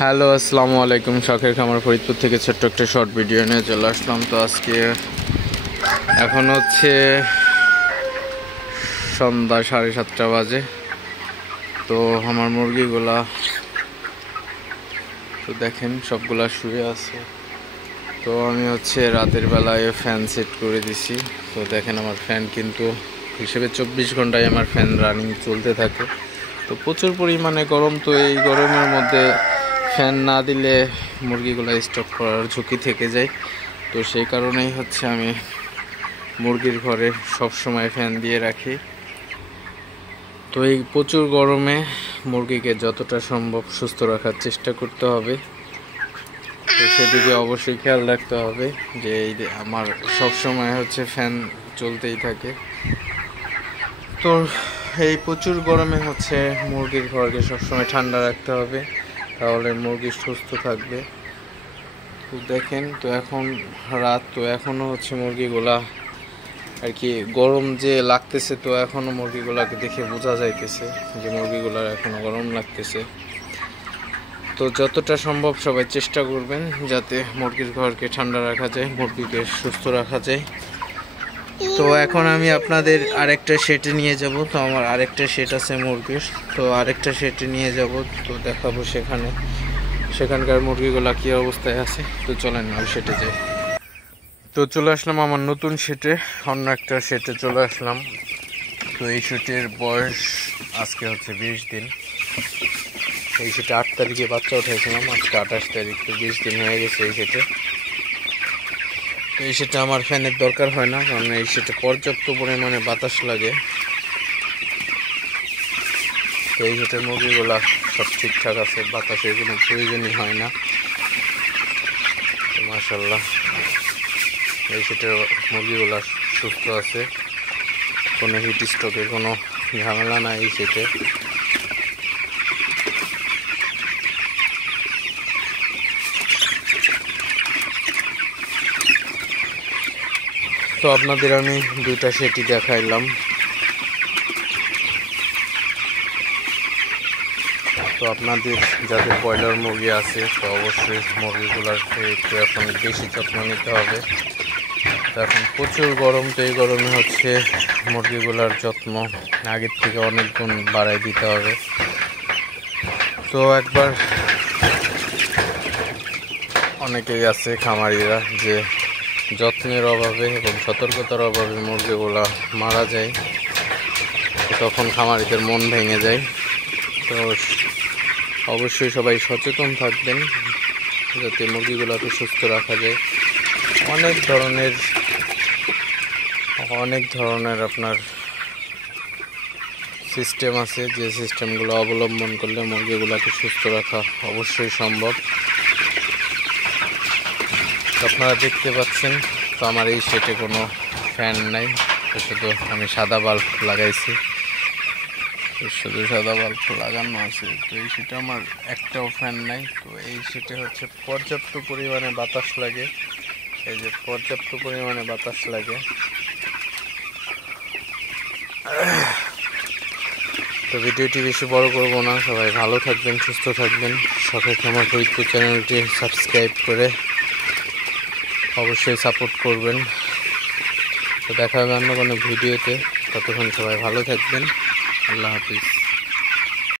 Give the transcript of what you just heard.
Hello, আসসালামু আলাইকুম। শখের খামার ফরিদপুর থেকে ছোট্ট একটা শর্ট ভিডিও নিয়ে চলে আসলাম। তো আজকে এখন হচ্ছে সন্ধ্যা 7:30 বাজে। তো আমার মুরগিগুলা তো দেখেন সবগুলা শুয়ে আছে। তো আমি হচ্ছে রাতের বেলায় ফ্যান সেট করে দিছি। তো দেখেন আমার ফ্যান কিন্তু হিসেবে 24 ঘন্টায় আমার ফ্যান রানিং চলতে থাকে। তো প্রচুর পরিমাণে গরম। তো এই গরমের মধ্যে ফ্যান না দিলে মুরগিগুলো স্টক করার ঝুঁকি থেকে যায়। তো সেই কারণেই হচ্ছে আমি মুরগির ঘরে সব সময় ফ্যান দিয়ে রাখি। তো এই প্রচুর গরমে মুরগিকে যতটা সম্ভব সুস্থ রাখার চেষ্টা করতে হবে। তো সেদিকে অবশ্যই খেয়াল রাখতে হবে যে এই আমার সব সময় হচ্ছে ফ্যান চলতেই থাকে। তো এই প্রচুর গরমে হচ্ছে মুরগির ঘরকে সবসময় ঠান্ডা রাখতে হবে, তাহলে মুরগি সুস্থ থাকবে। তো দেখেন, তো এখন রাত, তো এখনও হচ্ছে মুরগিগুলা আর কি গরম যে লাগতেছে। তো এখনও মুরগিগুলাকে দেখে বোঝা যাইতেছে যে মুরগিগুলার এখনও গরম লাগতেছে। তো যতটা সম্ভব সবাই চেষ্টা করবেন যাতে মুরগির ঘরকে ঠান্ডা রাখা যায়, মুরগিকে সুস্থ রাখা যায়। তো এখন আমি আপনাদের আরেকটা শেডে নিয়ে যাব। তো আমার আরেকটা শেড আছে মুরগির, তো আরেকটা শেডে নিয়ে যাব। তো দেখাবো সেখানকার মুরগিগুলা কী অবস্থায় আছে। তো চলেন ওই শেডে যাই। তো চলে আসলাম আমার নতুন শেডে, অন্য একটা শেডে চলে আসলাম। তো এই শেডের বয়স আজকে হচ্ছে 20 দিন। এই শেডে 8 তারিখে বাচ্চা উঠেছিলাম, আজকে 28 তারিখ। তো 20 দিন হয়ে গেছে এই শেডে। তো এই শেডে আমার ফ্যানের দরকার হয় না, কারণ এই শেডে পর্যাপ্ত পরিমাণে বাতাস লাগে। তো এই শেডের মুরগিগুলা সব ঠিকঠাক আছে, বাতাসের কোনো প্রয়োজনই হয় না। তো মাশাআল্লাহ এই শেডের মুরগিগুলা সুস্থ আছে, কোনো হিট স্ট্রোকের কোনো ঝামেলা নাই এই শেডে। তো আপনাদের আমি দুইটা শেডই দেখাইলাম। তো আপনাদের যাদের ব্রয়লার মুরগি আছে, তো অবশ্যই মুরগিগুলোকে একটু এখন বেশি যত্ন নিতে হবে। তো এখন প্রচুর গরম, তো এই গরমে হচ্ছে মুরগিগুলোর যত্ন আগের থেকে অনেক গুণ বাড়াই দিতে হবে। তো একবার অনেকেই আছে খামারিরা যে যত্নের অভাবে এবং সতর্কতার অভাবে মুরগিগুলা মারা যায়, তখন খামারিদের মন ভেঙে যায়। তো অবশ্যই সবাই সচেতন থাকবেন যাতে মুরগিগুলোকে সুস্থ রাখা যায়। অনেক ধরনের আপনার সিস্টেম আছে, যে সিস্টেমগুলো অবলম্বন করলে মুরগিগুলোকে সুস্থ রাখা অবশ্যই সম্ভব। আপনারা দেখতে পাচ্ছেন, তো আমার এই শেডে কোনো ফ্যান নাই, তো শুধু আমি সাদা বাল্ব লাগাইছি, শুধু সাদা বাল্ব লাগানো আছে। তো এই শেডে আমার একটাও ফ্যান নাই। তো এই শেডে হচ্ছে পর্যাপ্ত পরিমাণে বাতাস লাগে, এই যে পর্যাপ্ত পরিমাণে বাতাস লাগে। তো ভিডিওটি বেশি বড় করব না, সবাই ভালো থাকবেন, সুস্থ থাকবেন। শখের খামার ফরিদপুর চ্যানেলটি সাবস্ক্রাইব করে অবশ্যই সাপোর্ট করবেন। তো দেখা হবে অন্য কোনো ভিডিওতে, ততক্ষণ সবাই ভালো থাকবেন। আল্লাহ হাফিজ।